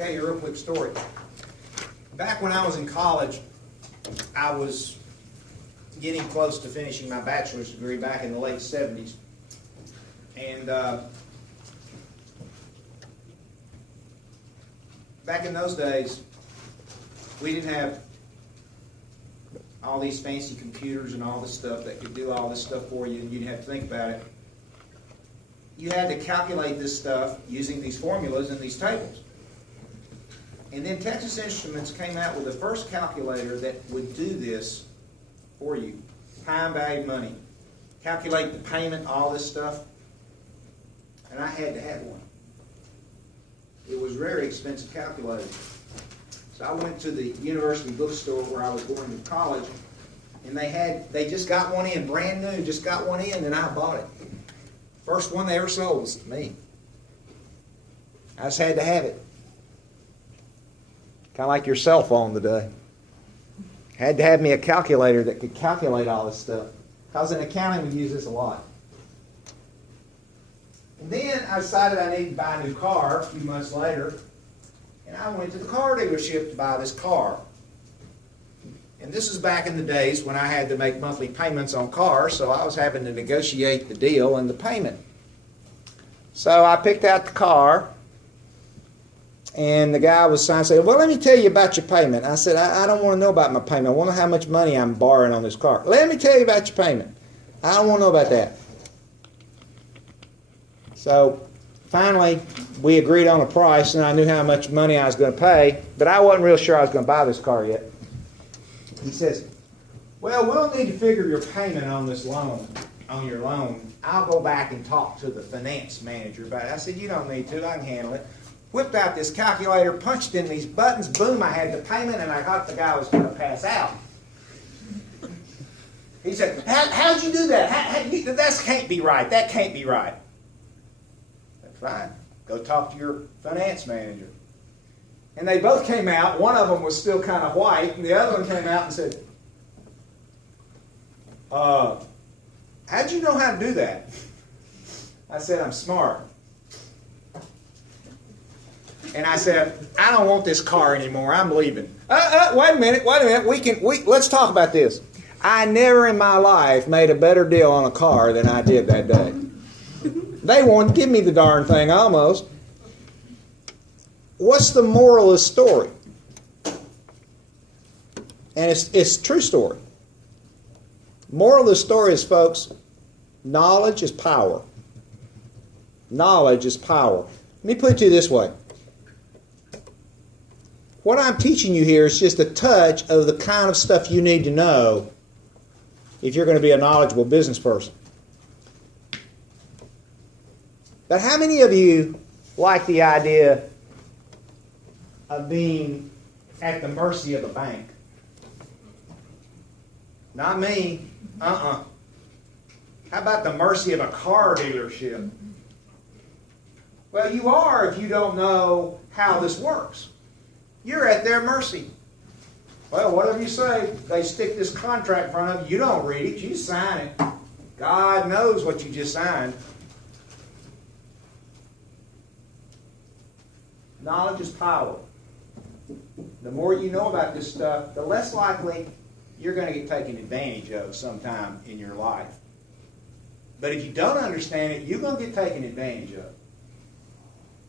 Tell you a real quick story. Back when I was in college, I was getting close to finishing my bachelor's degree back in the late 70s. And back in those days, we didn't have all these fancy computers and all this stuff that could do all this stuff for you, and you didn't have to think about it. You had to calculate this stuff using these formulas and these tables. And then Texas Instruments came out with the first calculator that would do this for you. Time, value, money. Calculate the payment, all this stuff. And I had to have one. It was a very expensive calculator. So I went to the university bookstore where I was going to college, and they just got one in, brand new, just got one in, and I bought it. First one they ever sold was me. I just had to have it. Kind of like your cell phone today. Had to have me a calculator that could calculate all this stuff. Because in accounting we use this a lot. And then I decided I needed to buy a new car a few months later. And I went to the car dealership to buy this car. And this is back in the days when I had to make monthly payments on cars, so I was having to negotiate the deal and the payment. So I picked out the car, and the guy was saying, well, let me tell you about your payment. I said, I don't want to know about my payment. I want to know how much money I'm borrowing on this car. Let me tell you about your payment. I don't want to know about that. So finally, we agreed on a price, and I knew how much money I was going to pay, but I wasn't real sure I was going to buy this car yet. He says, well, we'll need to figure your payment on this loan, on your loan. I'll go back and talk to the finance manager about it. I said, you don't need to, I can handle it. Whipped out this calculator, punched in these buttons, boom, I had the payment, and I thought the guy was going to pass out. He said, how'd you do that? That can't be right, that can't be right. That's fine, go talk to your finance manager. And they both came out. One of them was still kind of white, and the other one came out and said, how'd you know how to do that? I said, I'm smart. And I said, I don't want this car anymore. I'm leaving. Wait a minute. Let's talk about this. I never in my life made a better deal on a car than I did that day. They wanted to give me the darn thing almost. What's the moral of the story? And it's a true story. Moral of the story is, folks, knowledge is power. Knowledge is power. Let me put it to you this way. What I'm teaching you here is just a touch of the kind of stuff you need to know if you're going to be a knowledgeable business person. But how many of you like the idea of being at the mercy of a bank? Not me. How about the mercy of a car dealership? Well, you are if you don't know how this works. You're at their mercy. Well, whatever you say, they stick this contract in front of you. You don't read it. You sign it. God knows what you just signed. Knowledge is power. The more you know about this stuff, the less likely you're going to get taken advantage of sometime in your life. But if you don't understand it, you're going to get taken advantage of.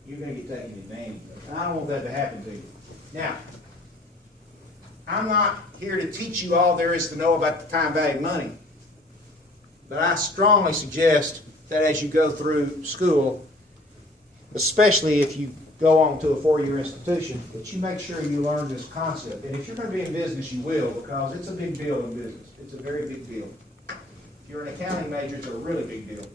You're going to get taken advantage of. And I don't want that to happen to you. Now, I'm not here to teach you all there is to know about the time value of money. But I strongly suggest that as you go through school, especially if you go on to a four-year institution, that you make sure you learn this concept. And if you're going to be in business, you will, because it's a big deal in business. It's a very big deal. If you're an accounting major, it's a really big deal.